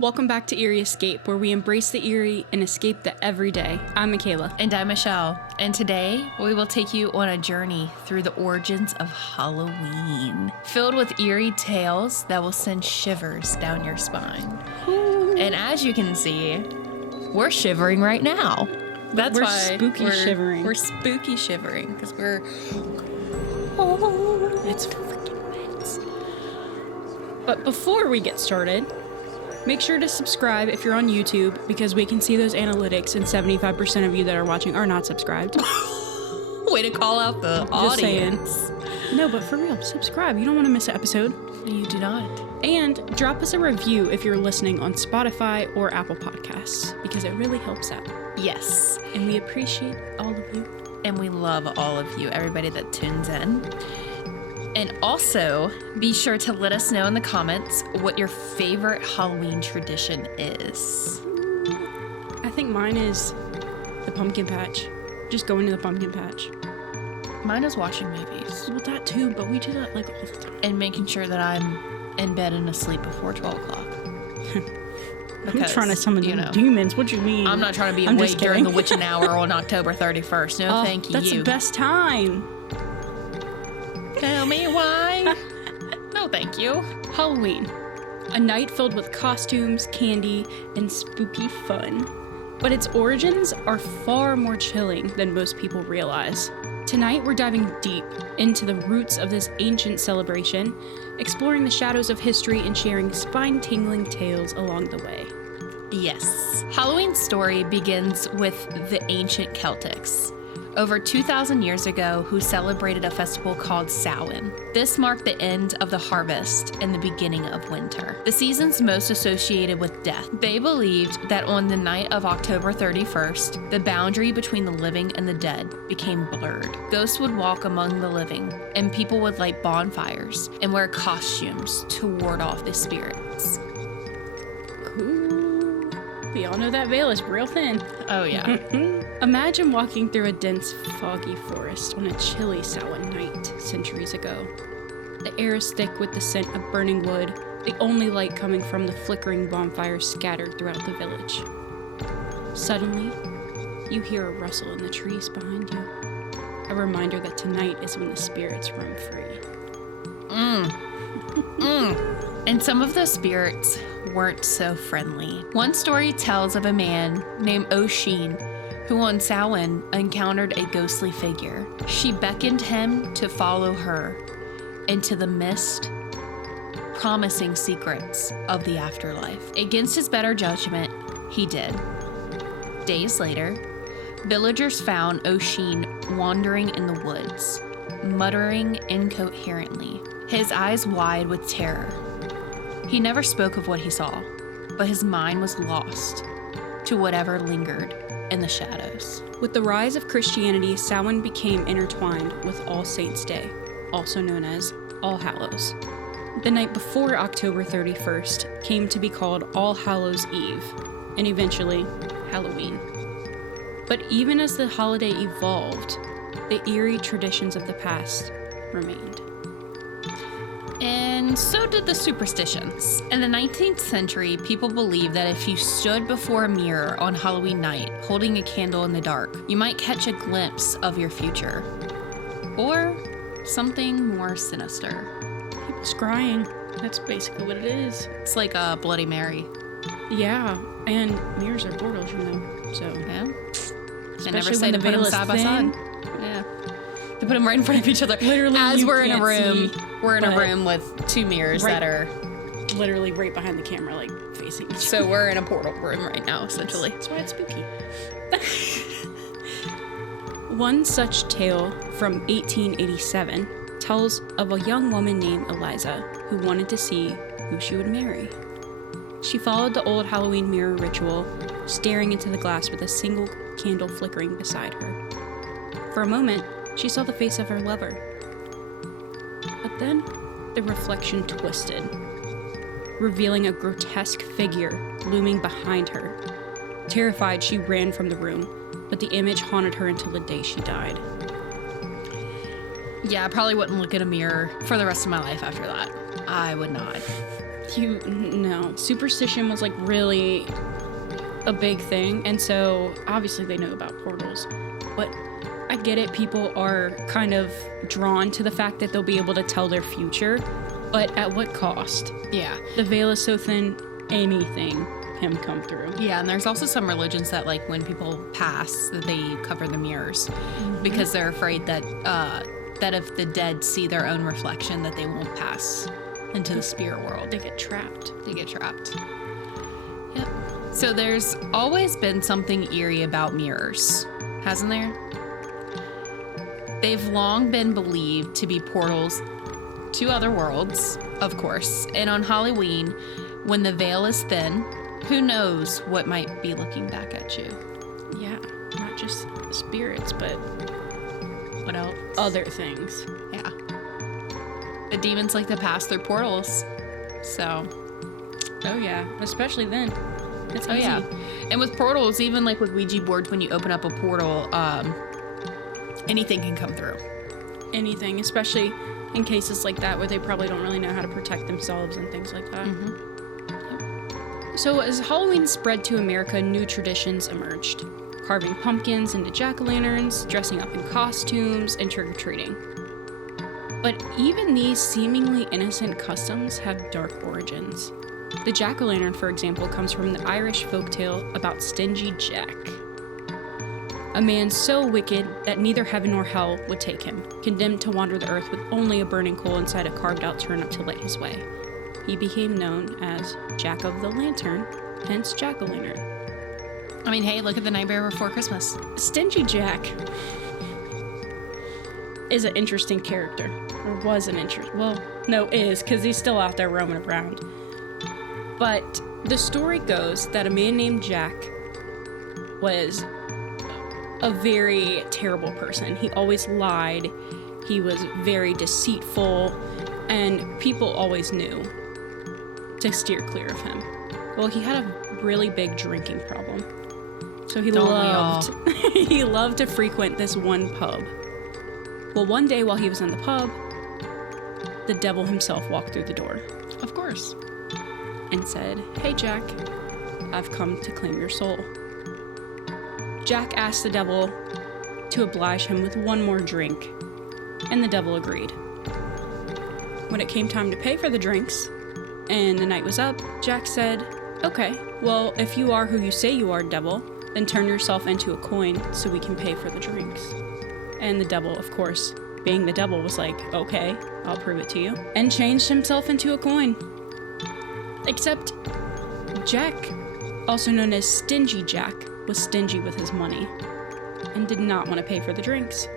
Welcome back to Eerie Escape, where we embrace the eerie and escape the everyday. I'm Makala. And I'm Michelle. And today, we will take you on a journey through the origins of Halloween, filled with eerie tales that will send shivers down your spine. Ooh. And as you can see, we're shivering right now. We're spooky shivering. We're spooky shivering because it's freaking wet. But before we get started, make sure to subscribe if you're on YouTube, because we can see those analytics and 75% of you that are watching are not subscribed. Way to call out the Just audience. Saying. No, but for real, subscribe. You don't want to miss an episode. You do not. And drop us a review if you're listening on Spotify or Apple Podcasts, because it really helps out. Yes. And we appreciate all of you. And we love all of you, everybody that tunes in. And also, be sure to let us know in the comments what your favorite Halloween tradition is. I think mine is the pumpkin patch. Just going to the pumpkin patch. Mine is watching movies. Well, that too, but we do that like all the time. And making sure that I'm in bed and asleep before 12 o'clock. I'm trying to summon demons. What do you mean? I'm not trying to be awake during the witching hour on October 31st. No, thank you. That's the best time. Tell me why. No, thank you. Halloween. A night filled with costumes, candy, and spooky fun. But its origins are far more chilling than most people realize. Tonight, we're diving deep into the roots of this ancient celebration, exploring the shadows of history and sharing spine-tingling tales along the way. Yes. Halloween's story begins with the ancient Celtics, over 2,000 years ago, who celebrated a festival called Samhain. This marked the end of the harvest and the beginning of winter, the seasons most associated with death. They believed that on the night of October 31st, the boundary between the living and the dead became blurred. Ghosts would walk among the living, and people would light bonfires and wear costumes to ward off the spirits. Cool. We all know that veil is real thin. Oh, yeah. Imagine walking through a dense, foggy forest on a chilly Samhain night centuries ago. The air is thick with the scent of burning wood, the only light coming from the flickering bonfires scattered throughout the village. Suddenly, you hear a rustle in the trees behind you, a reminder that tonight is when the spirits roam free. And some of the spirits weren't so friendly. One story tells of a man named O'Sheen, who on Samhain encountered a ghostly figure. She beckoned him to follow her into the mist, promising secrets of the afterlife. Against his better judgment, he did. Days later, villagers found O'Sheen wandering in the woods, muttering incoherently, his eyes wide with terror. He never spoke of what he saw, but his mind was lost to whatever lingered in the shadows. With the rise of Christianity, Samhain became intertwined with All Saints' Day, also known as All Hallows. The night before October 31st came to be called All Hallows' Eve, and eventually Halloween. But even as the holiday evolved, the eerie traditions of the past remained. And so did the superstitions. In the 19th century, people believed that if you stood before a mirror on Halloween night, holding a candle in the dark, you might catch a glimpse of your future. Or something more sinister. People scrying. That's basically what it is. It's like a Bloody Mary. Yeah, and mirrors are portals, you know, so. Yeah. They never Especially say when to the put them veil is side by thin. side. Yeah. They put them right in front of each other. Literally, as you we're in a can't room. see, We're in a but room with two mirrors right- that are. Literally right behind the camera, like facing each other. So we're in a portal room right now, essentially. That's why it's spooky. One such tale from 1887 tells of a young woman named Eliza who wanted to see who she would marry. She followed the old Halloween mirror ritual, staring into the glass with a single candle flickering beside her. For a moment, she saw the face of her lover. But then, the reflection twisted, revealing a grotesque figure looming behind her. Terrified, she ran from the room, but the image haunted her until the day she died. Yeah, I probably wouldn't look in a mirror for the rest of my life after that. I would not. No. Superstition was like really a big thing, and so obviously they know about portals, but I get it. People are kind of drawn to the fact that they'll be able to tell their future, but at what cost? Yeah. The veil is so thin, anything can come through. Yeah, and there's also some religions that, like, when people pass, that they cover the mirrors because they're afraid that that if the dead see their own reflection, that they won't pass into the spirit world. They get trapped. Yep. So there's always been something eerie about mirrors, hasn't there? They've long been believed to be portals to other worlds, of course. And on Halloween, when the veil is thin, who knows what might be looking back at you? Yeah, not just spirits, but What else? other things. Yeah. The demons like to pass through portals. So, Oh yeah, especially then. It's oh easy. yeah. And with portals, even like with Ouija boards, when you open up a portal, anything can come through. Anything, especially in cases like that where they probably don't really know how to protect themselves and things like that. So as Halloween spread to America, new traditions emerged. Carving pumpkins into jack-o'-lanterns, dressing up in costumes, and trick-or-treating. But even these seemingly innocent customs have dark origins. The jack-o'-lantern, for example, comes from the Irish folktale about Stingy Jack. A man so wicked that neither heaven nor hell would take him, condemned to wander the earth with only a burning coal inside a carved-out turnip to light his way. He became known as Jack of the Lantern, hence jack-o'-lantern. I mean, hey, look at The Nightmare Before Christmas. Stingy Jack is an interesting character. Or was an interesting... Well, no, is, because he's still out there roaming around. But the story goes that a man named Jack was a very terrible person. He always lied. He was very deceitful. And people always knew to steer clear of him. Well, he had a really big drinking problem. So he he loved to frequent this one pub. Well, one day while he was in the pub, the devil himself walked through the door. Of course. And said, "Hey Jack, I've come to claim your soul." Jack asked the devil to oblige him with one more drink, and the devil agreed. When it came time to pay for the drinks, and the night was up, Jack said, "Okay, well, if you are who you say you are, devil, then turn yourself into a coin so we can pay for the drinks." And the devil, of course, being the devil, was like, "Okay, I'll prove it to you," and changed himself into a coin. Except Jack, also known as Stingy Jack, was stingy with his money and did not want to pay for the drinks.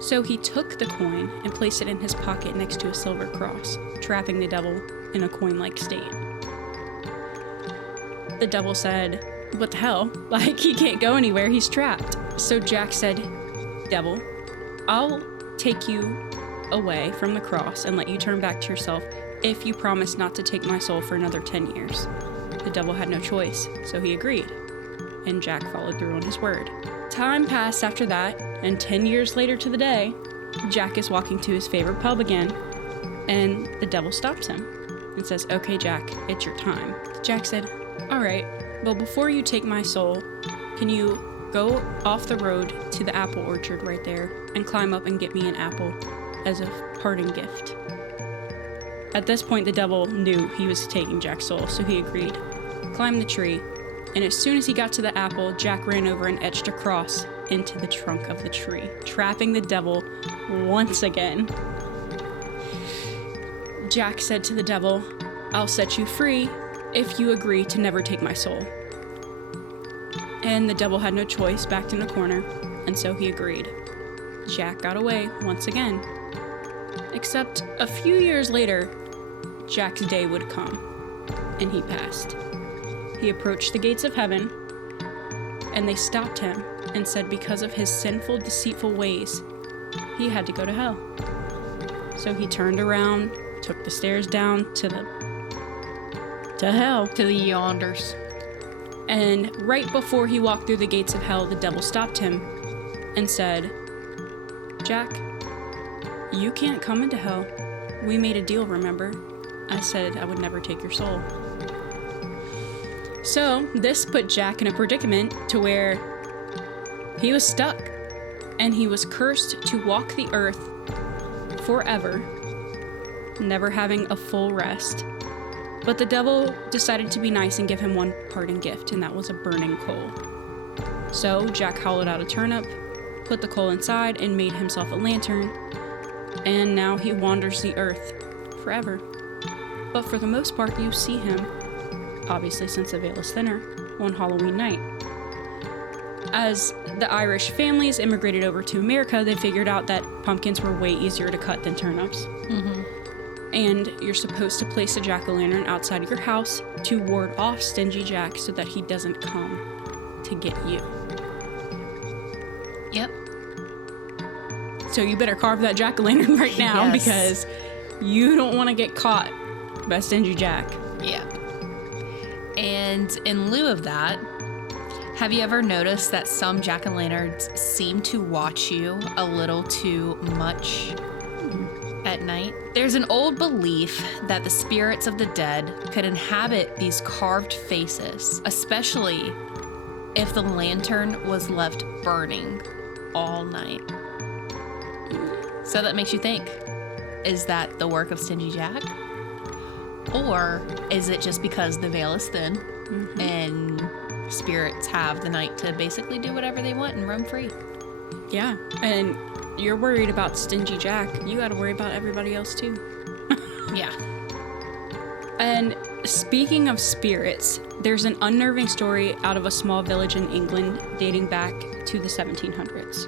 So he took the coin and placed it in his pocket next to a silver cross, trapping the devil in a coin-like state. The devil said, "What the hell? Like, he can't go anywhere, he's trapped." So Jack said, "Devil, I'll take you away from the cross and let you turn back to yourself if you promise not to take my soul for another 10 years. The devil had no choice, so he agreed, and Jack followed through on his word. Time passed after that, and 10 years later to the day, Jack is walking to his favorite pub again, and the devil stops him and says, "Okay, Jack, it's your time." Jack said, "All right, well, before you take my soul, can you go off the road to the apple orchard right there and climb up and get me an apple as a parting gift?" At this point, the devil knew he was taking Jack's soul, so he agreed. Climbed the tree, and as soon as he got to the apple, Jack ran over and etched a cross into the trunk of the tree, trapping the devil once again. Jack said to the devil, "I'll set you free if you agree to never take my soul." And the devil had no choice, backed in a corner, and so he agreed. Jack got away once again. Except a few years later, Jack's day would come, and he passed. He approached the gates of heaven, and they stopped him and said because of his sinful, deceitful ways, he had to go to hell. So he turned around, took the stairs down to hell. To the yonders. And right before he walked through the gates of hell, the devil stopped him and said, "Jack, you can't come into hell. We made a deal, remember? I said I would never take your soul." So this put Jack in a predicament to where he was stuck, and he was cursed to walk the earth forever, never having a full rest. But the devil decided to be nice and give him one parting gift, and that was a burning coal. So Jack hollowed out a turnip, put the coal inside, and made himself a lantern, and now he wanders the earth forever. But for the most part, you see him, obviously since the veil is thinner, on Halloween night. As the Irish families immigrated over to America, they figured out that pumpkins were way easier to cut than turnips. And you're supposed to place a jack-o'-lantern outside of your house to ward off Stingy Jack so that he doesn't come to get you. Yep. So you better carve that jack-o'-lantern right now, Yes. because you don't want to get caught by Stingy Jack. Yeah. And in lieu of that, have you ever noticed that some jack-o'-lanterns seem to watch you a little too much at night? There's an old belief that the spirits of the dead could inhabit these carved faces, especially if the lantern was left burning all night. So that makes you think, is that the work of Stingy Jack? Or is it just because the veil is thin and spirits have the night to basically do whatever they want and roam free? Yeah, and you're worried about Stingy Jack. You got to worry about everybody else too. Yeah. And speaking of spirits, there's an unnerving story out of a small village in England dating back to the 1700s.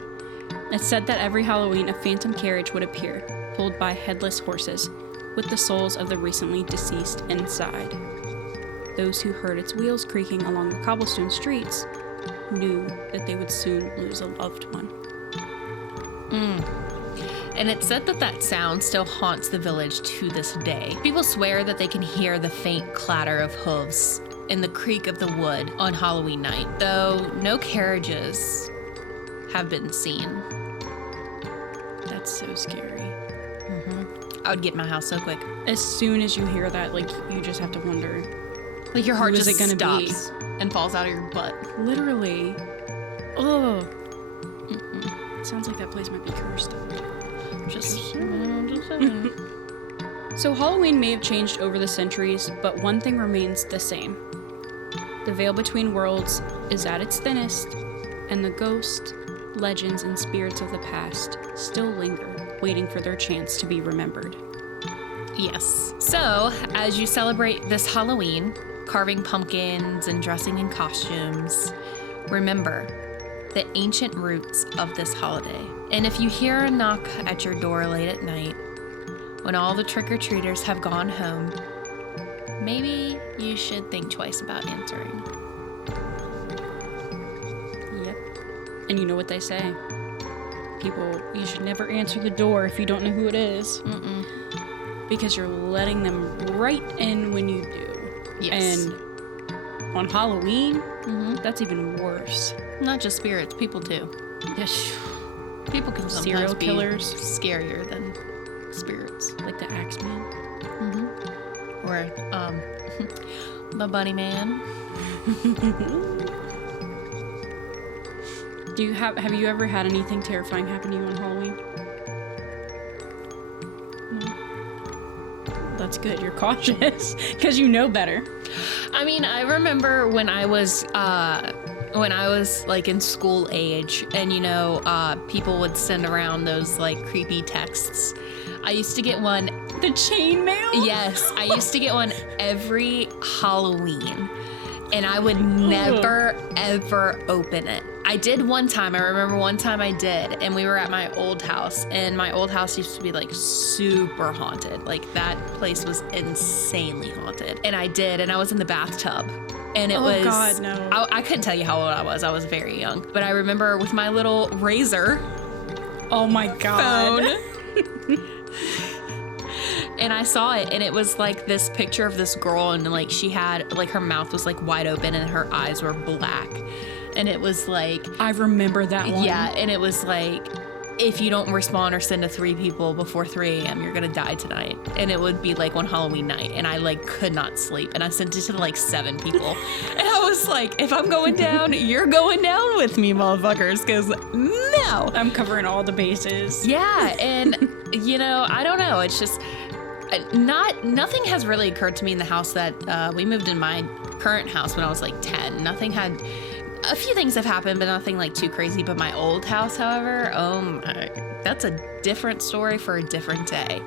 It's said that every Halloween a phantom carriage would appear, pulled by headless horses, with the souls of the recently deceased inside. Those who heard its wheels creaking along the cobblestone streets knew that they would soon lose a loved one. And it's said that that sound still haunts the village to this day. People swear that they can hear the faint clatter of hooves and the creak of the wood on Halloween night, though no carriages have been seen. That's so scary. I would get in my house so quick. As soon as you hear that, like, you just have to wonder. Like your heart Who is just it gonna be? stops and falls out of your butt. Literally. Ugh. Sounds like that place might be cursed. Just saying. So Halloween may have changed over the centuries, but one thing remains the same. The veil between worlds is at its thinnest, and the ghosts, legends, and spirits of the past still linger, waiting for their chance to be remembered. Yes. So, as you celebrate this Halloween, carving pumpkins and dressing in costumes, remember the ancient roots of this holiday. And if you hear a knock at your door late at night, when all the trick-or-treaters have gone home, maybe you should think twice about answering. Yep. And you know what they say. People, you should never answer the door if you don't know who it is. Because you're letting them right in when you do. Yes. And on Halloween, that's even worse. Not just spirits, people too. People can sometimes Serial be killers. scarier than spirits. Like the Axeman. Or, the Bunny Man. Have you ever had anything terrifying happen to you on Halloween? No. That's good. You're cautious because you know better. I mean, I remember when I was like in school age, and people would send around those like creepy texts. I used to get one. The chain mail? Yes, I used to get one every Halloween, and I would never ever open it. I did one time. I remember one time I did, and we were at my old house, and my old house used to be like super haunted. Like that place was insanely haunted. And I did, and I was in the bathtub, and it was. Oh God, no! I couldn't tell you how old I was. I was very young, but I remember with my little razor. Oh my God! Phone. And I saw it, and it was like this picture of this girl, and like she had like her mouth was like wide open and her eyes were black. And it was like, I remember that one. yeah, and it was like, if you don't respond or send to 3 people before 3 a.m., you're gonna die tonight. And it would be like on Halloween night, and I like could not sleep. And I sent it to like 7 people. And I was like, if I'm going down, you're going down with me, motherfuckers, because no. I'm covering all the bases. Yeah, and you know, I don't know. It's just nothing has really occurred to me in the house that we moved in my current house when I was like 10. Nothing had. A few things have happened, but nothing like too crazy. But my old house, however, that's a different story for a different day.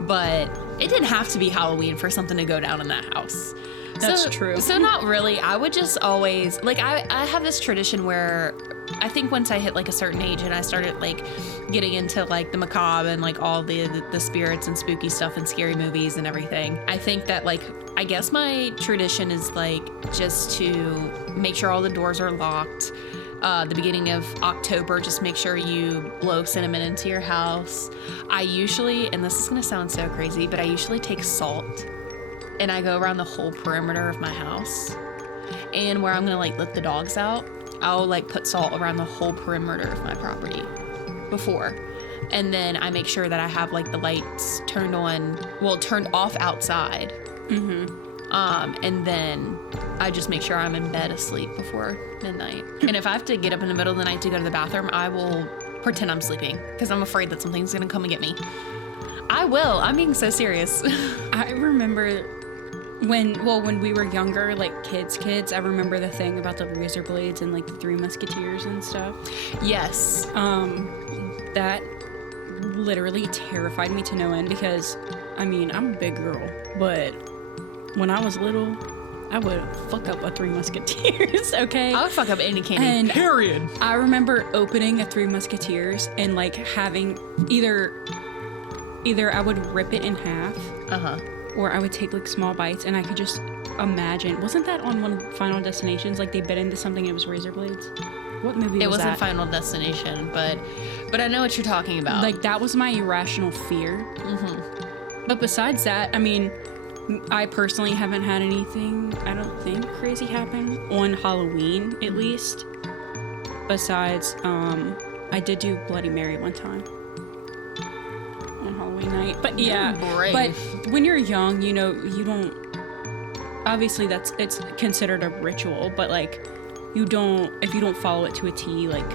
But it didn't have to be Halloween for something to go down in that house. That's true. So not really. I would just always, like, I have this tradition where I think once I hit like a certain age and I started like getting into like the macabre and like all the spirits and spooky stuff and scary movies and everything, I think that like, I guess my tradition is like just to make sure all the doors are locked. The beginning of October, just make sure you blow cinnamon into your house. I usually, and this is gonna sound so crazy, but I usually take salt and I go around the whole perimeter of my house. And where I'm gonna like let the dogs out, I'll like put salt around the whole perimeter of my property before. And then I make sure that I have like the lights turned off outside. And then I just make sure I'm in bed asleep before midnight. And if I have to get up in the middle of the night to go to the bathroom, I will pretend I'm sleeping because I'm afraid that something's gonna come and get me. I will. I'm being so serious. I remember when we were younger, like kids, I remember the thing about the razor blades and like the 3 Musketeers and stuff. Yes. That literally terrified me to no end because, I mean, I'm a big girl, but when I was little, I would fuck up a 3 Musketeers, okay? I would fuck up any candy, and period. I remember opening a 3 Musketeers and like having either I would rip it in half, or I would take like small bites, and I could just imagine. Wasn't that on one of Final Destinations? Like they bit into something and it was razor blades. What movie was that? It wasn't Final Destination, but I know what you're talking about. Like that was my irrational fear. But besides that, I mean, I personally haven't had anything, I don't think, crazy happen on Halloween, at least. Besides, I did do Bloody Mary one time on Halloween night. But yeah, but when you're young, you know, you don't, obviously it's considered a ritual, but like, if you don't follow it to a T, like,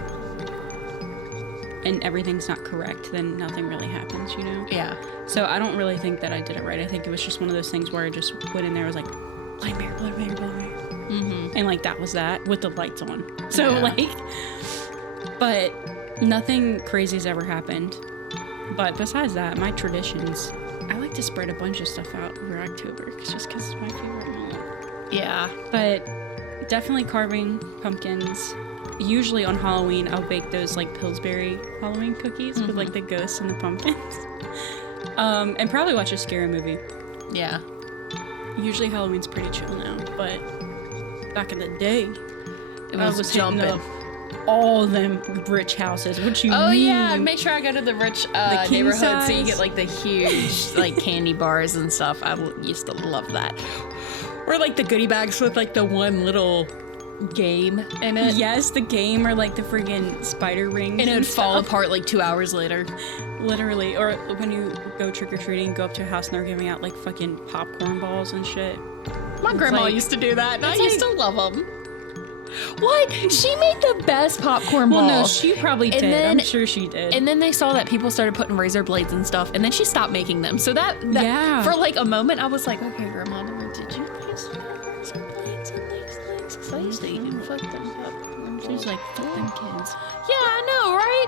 and everything's not correct, then nothing really happens, you know? Yeah. So I don't really think that I did it right. I think it was just one of those things where I just went in there, was like, Bloody Mary, Bloody Mary, Bloody Mary. And like that was that with the lights on. So like, but nothing crazy's ever happened. But besides that, my traditions, I like to spread a bunch of stuff out over October just because it's my favorite month. Yeah. But definitely carving pumpkins. Usually on Halloween, I'll bake those like Pillsbury Halloween cookies with like the ghosts and the pumpkins. And probably watch a scary movie. Yeah. Usually Halloween's pretty chill now, but back in the day, I was jumping. All them rich houses. What you mean? Oh yeah, make sure I go to the rich neighborhood size. so you get like the huge like candy bars and stuff. I used to love that. Or like the goodie bags with like the one little game in it. Yes, the game, or like the friggin' spider rings. And it would fall apart like 2 hours later. Literally. Or when you go trick-or-treating, go up to a house and they're giving out like fucking popcorn balls and shit. My grandma used to do that, and I used to love them. What? She made the best popcorn balls. Well, no, she probably did. I'm sure she did. And then they saw that people started putting razor blades and stuff, and then she stopped making them. So that for like a moment, I was like, okay, Grandma, did you use razor blades and these things? Because I used to eat and fuck them up. She's like, fuck them kids. Yeah, I know, right?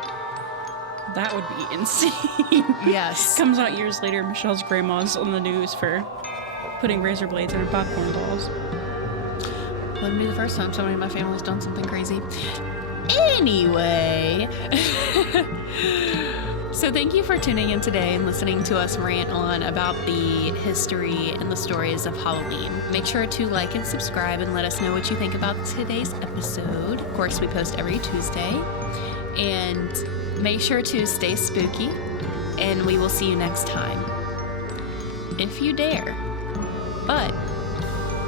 That would be insane. Yes. Comes out years later, Michelle's grandma's on the news for putting razor blades in her popcorn balls. Wouldn't be the first time somebody in my family's done something crazy. Anyway. So thank you for tuning in today and listening to us rant on about the history and the stories of Halloween. Make sure to like and subscribe and let us know what you think about today's episode. Of course, we post every Tuesday. And make sure to stay spooky, and we will see you next time. if you dare. But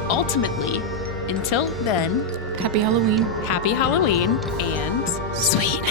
ultimately, until then, Happy Halloween. happy Halloween and Sweet